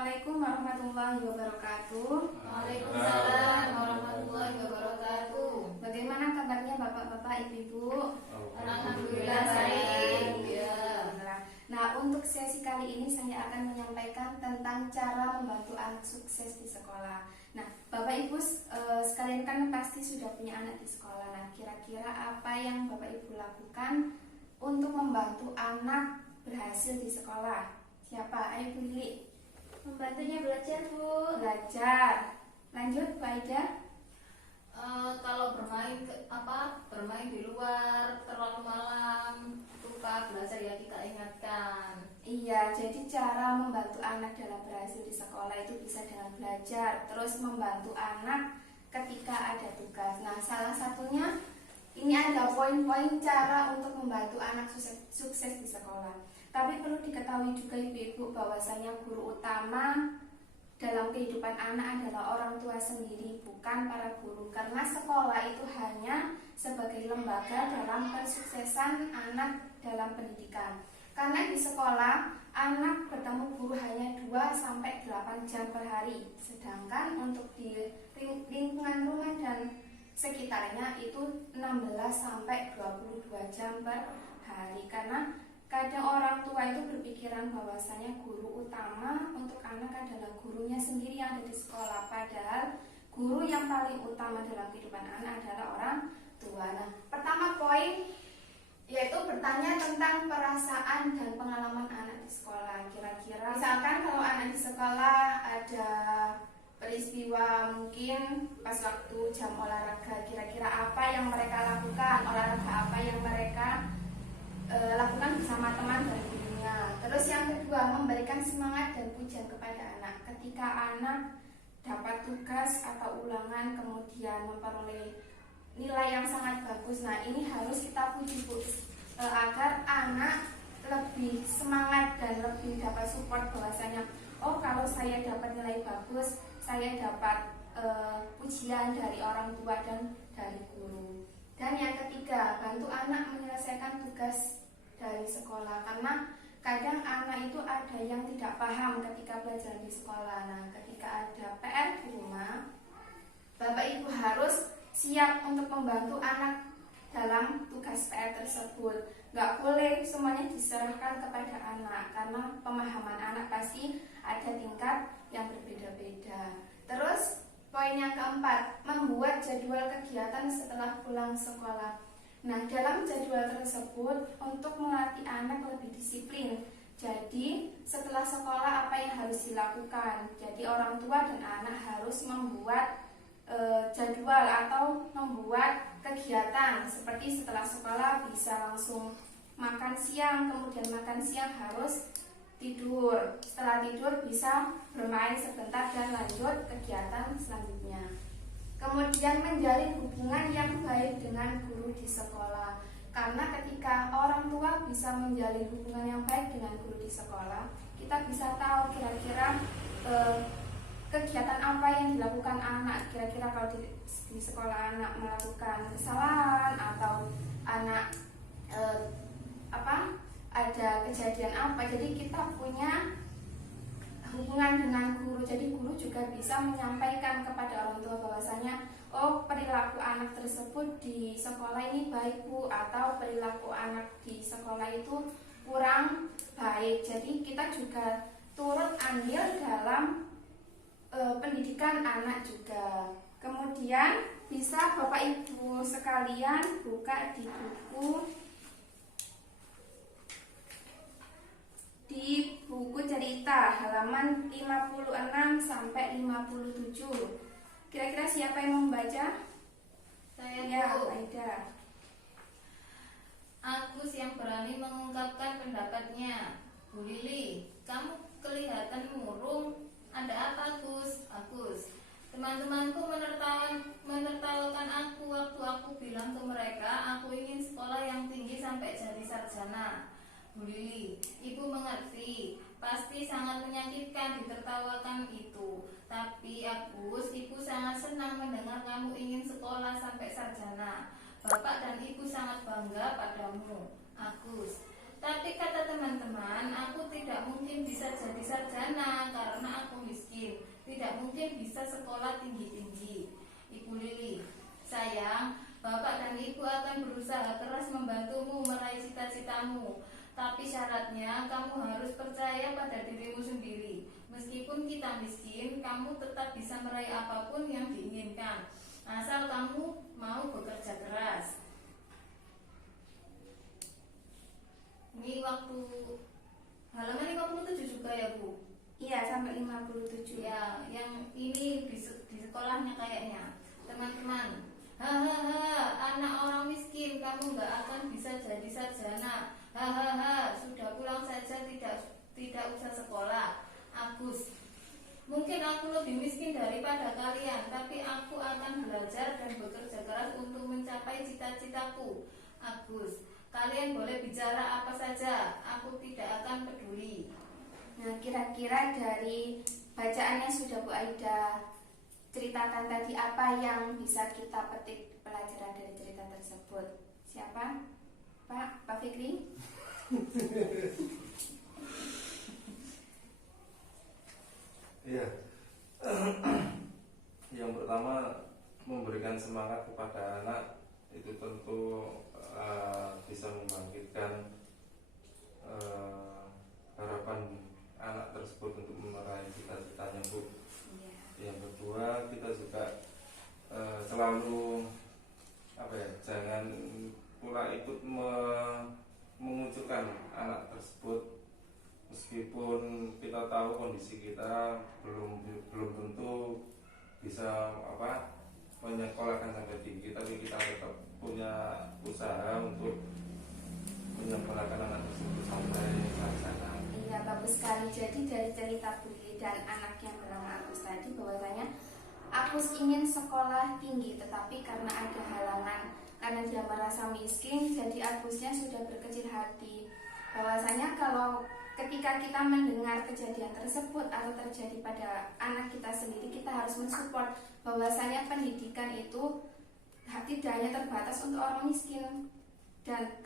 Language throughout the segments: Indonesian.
Assalamualaikum warahmatullahi wabarakatuh. Waalaikumsalam warahmatullahi wabarakatuh. Bagaimana kabarnya bapak-bapak, ibu-ibu? Alhamdulillah baik. Ya. Nah, untuk sesi kali ini saya akan menyampaikan tentang cara membantu anak sukses di sekolah. Nah, bapak ibu sekalian kan pasti sudah punya anak di sekolah. Nah, kira-kira apa yang bapak ibu lakukan untuk membantu anak berhasil di sekolah? Siapa? Ayo Bu Lili. Membantunya belajar, Bu. Belajar. Lanjut, Bu Aida. Kalau bermain di luar terlalu malam, lupa belajar ya kita ingatkan. Iya, jadi cara membantu anak dalam berhasil di sekolah itu bisa dengan belajar, terus membantu anak ketika ada tugas. Nah, salah satunya ini ada poin-poin cara untuk membantu anak sukses di sekolah. Tapi perlu diketahui juga ibu-ibu bahwasanya guru utama dalam kehidupan anak adalah orang tua sendiri, bukan para guru. Karena sekolah itu hanya sebagai lembaga dalam kesuksesan anak dalam pendidikan. Karena di sekolah, anak bertemu guru hanya 2-8 jam per hari. Sedangkan untuk di lingkungan rumah dan sekitarnya itu 16-22 jam per hari. Karena kadang orang tua itu berpikiran bahwasanya guru utama untuk anak adalah gurunya sendiri yang ada di sekolah. Padahal guru yang paling utama dalam kehidupan anak adalah orang tua. Nah, pertama poin yaitu bertanya tentang perasaan dan pengalaman anak di sekolah. Kira-kira misalkan kalau anak di sekolah ada peristiwa mungkin pas waktu jam olahraga, kira-kira apa yang mereka lakukan, olahraga apa yang mereka lakukan bersama teman dan gurunya. Terus yang kedua, memberikan semangat dan pujian kepada anak. Ketika anak dapat tugas atau ulangan kemudian memperoleh nilai yang sangat bagus, nah ini harus kita puji Bu, agar anak lebih semangat dan lebih dapat support bahwasanya oh kalau saya dapat nilai bagus, saya dapat pujian dari orang tua dan dari guru. Dan yang ketiga, bantu anak menyelesaikan tugas dari sekolah, karena kadang anak itu ada yang tidak paham ketika belajar di sekolah. Nah, ketika ada PR di rumah, Bapak Ibu harus siap untuk membantu anak dalam tugas PR tersebut. Nggak boleh semuanya diserahkan kepada anak, karena pemahaman anak pasti ada tingkat yang berbeda-beda. Terus poin yang keempat, membuat jadwal kegiatan setelah pulang sekolah. Nah, dalam jadwal tersebut untuk melatih anak lebih disiplin. Jadi, setelah sekolah apa yang harus dilakukan? Jadi, orang tua dan anak harus membuat jadwal atau membuat kegiatan. Seperti setelah sekolah bisa langsung makan siang, kemudian makan siang harus tidur. Setelah tidur bisa bermain sebentar dan lanjut kegiatan selanjutnya. Kemudian menjalin hubungan yang baik dengan guru di sekolah. Karena ketika orang tua bisa menjalin hubungan yang baik dengan guru di sekolah, kita bisa tahu kira-kira kegiatan apa yang dilakukan anak. Kira-kira kalau di sekolah anak melakukan kesalahan atau anak ada kejadian apa, jadi kita punya hubungan dengan guru. Jadi guru juga bisa menyampaikan kepada orang tua bahwasanya oh perilaku anak tersebut di sekolah ini baik Bu, atau perilaku anak di sekolah itu kurang baik. Jadi kita juga turut andil dalam pendidikan anak juga. Kemudian bisa Bapak Ibu sekalian buka di buku cerita halaman 56 sampai 57. Kira-kira siapa yang membaca? Saya, Ya, Bu. Aida. Agus yang berani mengungkapkan pendapatnya. Bu Lili, kamu kelihatan murung. Ada apa, Agus? Agus, teman-temanku menertawakan aku waktu aku bilang ke mereka aku ingin sekolah yang tinggi sampai jadi sarjana. Bu Lili, Ibu mengerti, pasti sangat menyakitkan ditertawakan itu. Tapi Agus, Ibu sangat senang mendengar kamu ingin sekolah sampai sarjana. Bapak dan Ibu sangat bangga padamu. Agus, Tapi kata teman-teman, aku tidak mungkin bisa jadi sarjana karena aku miskin. Tidak mungkin bisa sekolah tinggi-tinggi. Ibu Lili, sayang, Bapak dan Ibu akan berusaha keras membantumu meraih cita-citamu. Tapi syaratnya kamu harus percaya pada dirimu sendiri. Meskipun kita miskin, kamu tetap bisa meraih apapun yang diinginkan. Asal kamu mau bekerja keras. Ini waktu halaman 57 juga ya Bu? Iya, sampai 57. Ya, yang ini di sekolahnya kayaknya. Teman-teman, hahaha, anak orang miskin, kamu nggak akan bisa jadi sarjana. Hahaha, sudah pulang saja, tidak usah sekolah. Agus, mungkin aku lebih miskin daripada kalian, tapi aku akan belajar dan bekerja keras untuk mencapai cita-citaku. Agus, kalian boleh bicara apa saja, aku tidak akan peduli. Nah, kira-kira dari bacaan yang sudah Bu Aida ceritakan tadi, apa yang bisa kita petik pelajaran dari cerita tersebut? Siapa? Pak Fikri? Iya. Yang pertama, memberikan semangat kepada anak itu tentu bisa membangkitkan harapan anak tersebut untuk meraih cita-citanya, Bu. Iya. Yang kedua, kita juga selalu jangan pula ikut mengucilkan anak tersebut, meskipun kita tahu kondisi kita belum tentu bisa menyekolahkan sampai tinggi, tapi kita tetap punya usaha untuk menyekolahkan anak tersebut sampai sarjana. Iya, bagus sekali. Jadi dari cerita Bu Lili dan anak yang bernama Agus tadi, bahwasanya Agus ingin sekolah tinggi, tetapi karena ada halangan, karena dia merasa miskin, jadi Agusnya sudah berkecil hati. Bahwasanya kalau ketika kita mendengar kejadian tersebut atau terjadi pada anak kita sendiri, kita harus mensupport bahwasanya pendidikan itu tidak hanya terbatas untuk orang miskin, dan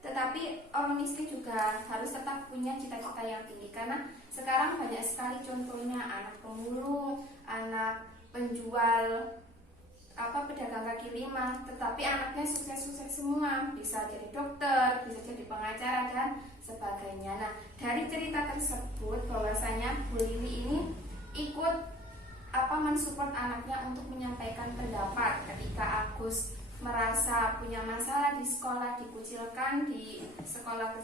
tetapi orang miskin juga harus tetap punya cita-cita yang tinggi, karena sekarang banyak sekali contohnya anak pemulung, anak penjual pedagang kaki lima, tetapi anaknya sukses-sukses semua, bisa jadi dokter, bisa jadi pengacara dan sebagainya. Nah, dari cerita tersebut bahwasanya Bu Lili ini ikut mensupport anaknya untuk menyampaikan pendapat ketika Agus merasa punya masalah di sekolah, dikucilkan di sekolah,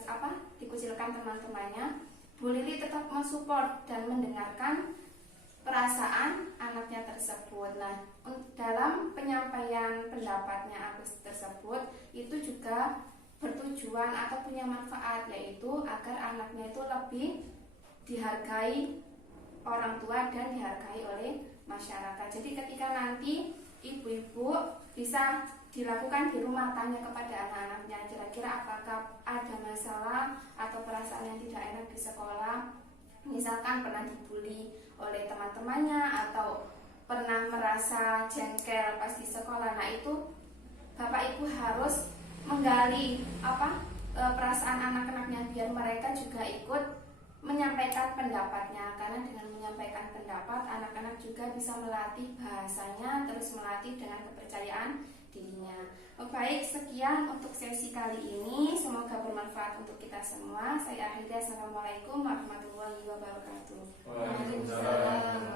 dikucilkan teman-temannya. Bu Lili tetap mensupport dan mendengarkan perasaan anaknya tersebut. Nah, dalam penyampaian pendapatnya Agus tersebut itu juga bertujuan atau punya manfaat, yaitu agar anaknya itu lebih dihargai orang tua dan dihargai oleh masyarakat. Jadi ketika nanti ibu-ibu bisa dilakukan di rumah, tanya kepada anak-anaknya, kira-kira apakah ada masalah atau perasaan yang tidak enak di sekolah, misalkan pernah dibully oleh teman-temannya atau pernah merasa jengkel pas di sekolah. Nah, itu Bapak Ibu harus menggali perasaan anak-anaknya biar mereka juga ikut menyampaikan pendapatnya, karena dengan menyampaikan pendapat anak-anak juga bisa melatih bahasanya, terus melatih dengan kepercayaan dirinya. Baik, sekian untuk sesi kali ini, semoga bermanfaat untuk kita semua. Saya akhiri, assalamualaikum warahmatullahi wabarakatuh. Waalaikumsalam.